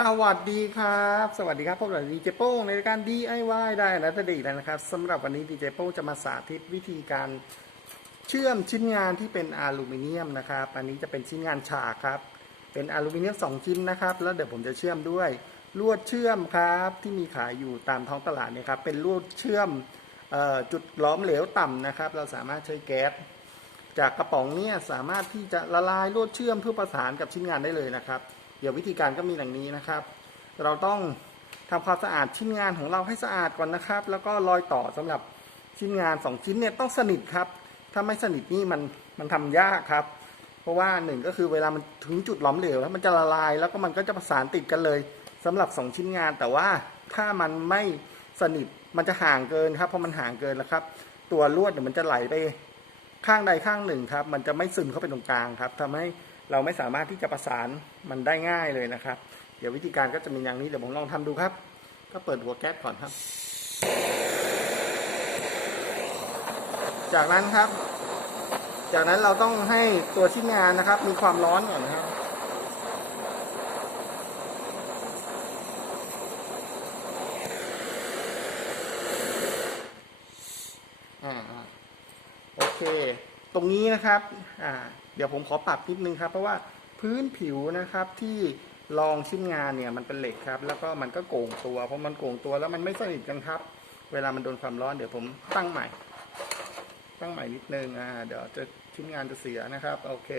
สวัสดีครับ สวัสดีครับพบกับดีเจโป้งในรายการ DIY ได้นะตดีแล้วนะครับสำหรับวันนี้ดีเจโป้งจะมาสาธิตวิธีการเชื่อมชิ้นงานที่เป็นอลูมิเนียมนะครับ อันนี้จะเป็นชิ้นงานฉากครับ เป็นอลูมิเนียม2ชิ้นนะครับ แล้วเดี๋ยวผมจะเชื่อมด้วยลวดเชื่อมครับ ที่มีขายอยู่ตามท้องตลาดเนี่ยครับ เป็นลวดเชื่อมออจุดล้อมเหลวต่ำนะครับ เราสามารถใช้แก๊สจากกระป๋องเนี่ยสามารถที่จะละลายลวดเชื่อมเพื่อประสานกับชิ้นงานได้เลยนะครับ ดี๋ยววิธีการก็มีอย่างนี้นะครับ เราต้องทำความสะอาดชิ้นงานของเราให้สะอาดก่อนนะครับ แล้วก็รอยต่อสำหรับชิ้นงานสองชิ้นเนี่ยต้องสนิทครับ ถ้าไม่สนิทนี่มันมันทำยากครับ เพราะว่าหนึ่งก็คือเวลามันถึงจุดหลอมเหลวแล้วมันจะละลายแล้วก็มันก็จะประสานติดกันเลยสำหรับสองชิ้นงาน แต่ว่าถ้ามันไม่สนิทมันจะห่างเกินครับเพราะมันห่างเกินแล้วครับ ตัวลวดเนี่ยมันจะไหลไปข้างใดข้างหนึ่งครับ มันจะไม่ซึมเข้าไปตรงกลางครับทำให้ เราไม่สามารถที่จะประสานมันได้ง่ายเลยนะครับ เดี๋ยววิธีการก็จะมีอย่างนี้เดี๋ยวผมลองทำดูครับ ก็เปิดหัวแก๊สก่อนครับ จากนั้นครับ จากนั้นเราต้องให้ตัวชิ้นงานนะครับ มีความร้อนก่อนนะครับอ่าโอเค ตรงนี้นะครับ อ่า เดี๋ยวผมขอปรับนิดนึงครับ เพราะว่าพื้นผิวนะครับที่รองชิ้นงานเนี่ยมันเป็นเหล็กครับ แล้วก็มันก็โก่งตัวเพราะมันโก่งตัวแล้วมันไม่สนิทกันครับ เวลามันโดนความร้อนเดี๋ยวผมตั้งใหม่ ตั้งใหม่นิดนึงอ่าเดี๋ยวจะชิ้นงานจะเสียนะครับโอเค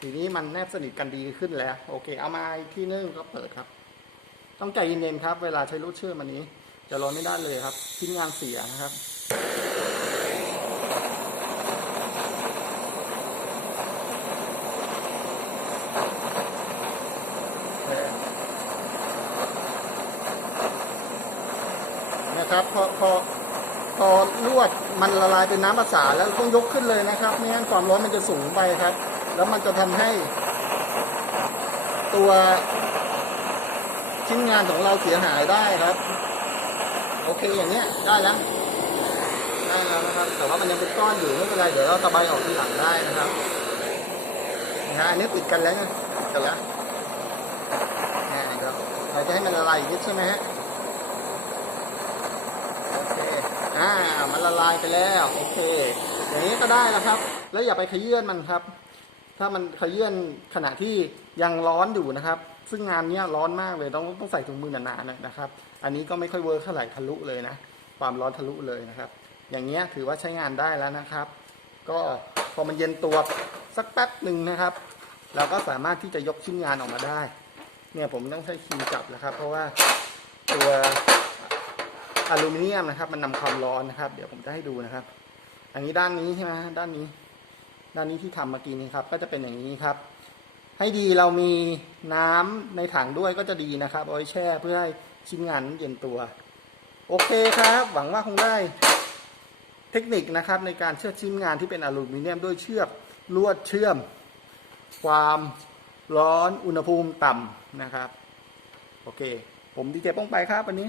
ทีนี้มันแนบสนิทกันดีขึ้นแล้ว โอเค เอามาอีกที่นึงก็เปิดครับ ต้องใจเย็นๆครับ เวลาใช้ลูกเชื่อมอันนี้ จะร้อนไม่ได้เลยครับชิ้นงานเสียนะครับ นะครับพอพอพอลวดมันละลายเป็นน้ำประสานแล้วต้องยกขึ้นเลยนะครับไม่งั้นความร้อนมันจะสูงไปครับ แล้วมันจะทำให้ ตัวชิ้นงานของเราเสียหายได้ครับ โอเคอย่างเนี้ยได้แล้วได้แล้วนะครับ แต่ว่ามันยังเป็นก้อนอยู่ไม่เป็นไรเดี๋ยวเราตะไบออกทีหลังได้นะครับนะฮะอันนี้ติดกันแล้วไงติดกันแล้วอ่าเดี๋ยวเราจะให้มันละลายอีกนิดใช่ไหมฮะ โอเค อ่า มันละลายไปแล้ว โอเค อย่างนี้ก็ได้แล้วครับ แล้วอย่าไปขยื่นมันครับ ถ้ามันขยื่นขณะที่ยังร้อนอยู่นะครับ ซึ่งงานนี้ร้อนมากเลย ต้องต้องใส่ถุงมือหนาๆหน่อยนะครับ อันนี้ก็ไม่ค่อยเวิร์คเท่าไหร่ทะลุเลยนะ ความร้อนทะลุเลยนะครับ อย่างเงี้ยถือว่าใช้งานได้แล้วนะครับ ก็พอมันเย็นตัวสักแป๊บหนึ่งนะครับ เราก็สามารถที่จะยกชิ้นงานออกมาได้ เนี่ยผมต้องใช้ครีมจับนะครับ เพราะว่าตัว อลูมิเนียมนะครับ มันนำความร้อนนะครับ เดี๋ยวผมจะให้ดูนะครับ อันนี้ด้านนี้ใช่ไหมด้านนี้ ด้านนี้ที่ทำเมื่อกี้นี้ครับ ก็จะเป็นอย่างนี้ครับ ให้ดีเรามีน้ำในถังด้วยก็จะดีนะครับเอาไว้แช่เพื่อให้ชิ้นงานเย็นตัว โอเคครับ หวังว่าคงได้เทคนิคนะครับ ในการเชื่อมชิ้นงานที่เป็นอลูมิเนียมด้วยเชือกลวดเชื่อม ความร้อนอุณหภูมิต่ำนะครับ โอเค ผมดีเจป้องไปครับวันนี้